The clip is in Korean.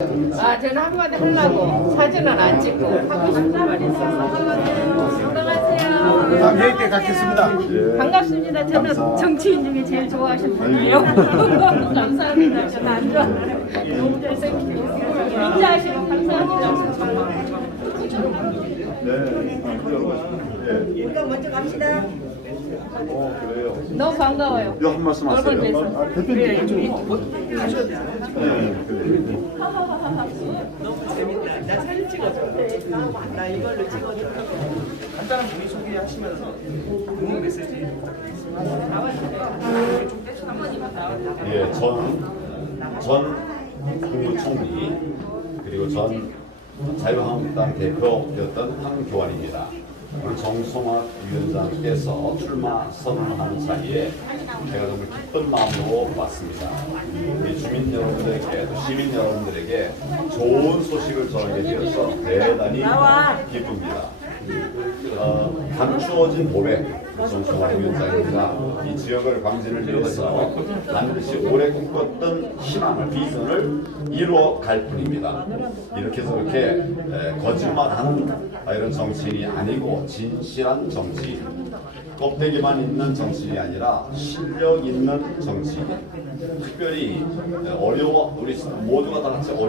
아, 저는 한마디 하려고 사진은 안 찍고 하고 싶은 말이 있어서. 건강하세요. 다음 회의 때 갖겠습니다. 반갑습니다. 저는 정치인 중에 제일 좋아하시는 분이에요. 감사합니다. 저는 안 좋아하는 너무 잘생기고 인자하시고 감사합니다. 우리가 먼저 갑시다. 너무 반가워요. 이거 한 말씀 하세요. 얼굴 뵈서. 아, 대표님 좀 너무 재밌다. 나 사진 찍어줘. 나 이걸로 찍어줘. 간단한 본인 소개하시면서 응원 메시지 예, 전, 전 국무총리 그리고 전 자유한국당 대표였던 한교안입니다. 오늘 정성화 위원장께서 출마 선언을 하는 자리에 제가 정말 기쁜 마음으로 왔습니다. 우리 주민 여러분들에게 또 시민 여러분들에게 좋은 소식을 전하게 되어서 대단히 기쁩니다. 어, 감추어진 고백 정성화 위원장입니다. 이 지역을 광진을 위해서 반드시 오래 꿈꿨던 희망을 비전을 이루어 갈 뿐입니다. 이렇게 해서 이렇게 에, 거짓말하는 이런 정치인이 아니고 진실한 정치인, 껍데기만 있는 정치인이 아니라 실력 있는 정치인. 특별히 어려워 우리 모두가 다 같이 어려